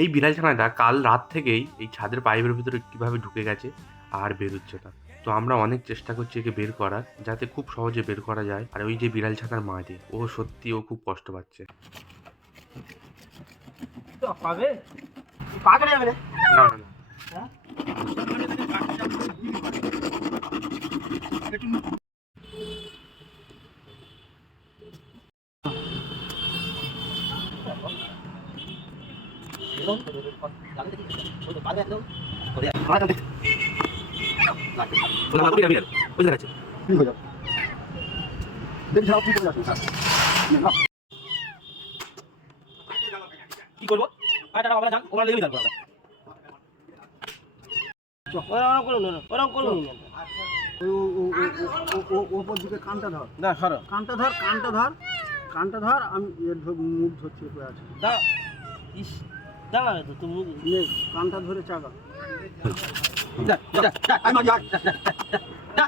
এই বিড়াল ছানাটা কাল রাত থেকেই এই ছাদের পাইপের ভিতরে কিভাবে ঢুকে গেছে আর বেরোচ্ছে না। তো আমরা অনেক চেষ্টা করছি একে বের করার, যাতে খুব সহজে বের করা যায়। আর ওই যে বিড়াল ছানার মাটি, ও সত্যি ও খুব কষ্ট পাচ্ছে। পাবে পা কেটে যাবে রে। না না না, হ্যাঁ কি করবো ওরা লেগে যাবে ওরকম করুন ওরকম করুন ওপর দিকে কানটা ধর, না সরো কানটা ধর, কানটা ধর, কানটা ধর। আমি এর মুখ ধরছি হয়ে আছে। দা ইস দাঁড়া তো তুমি নে, কানটা ধরে চাকা। যা যা যা আমি যা যা যা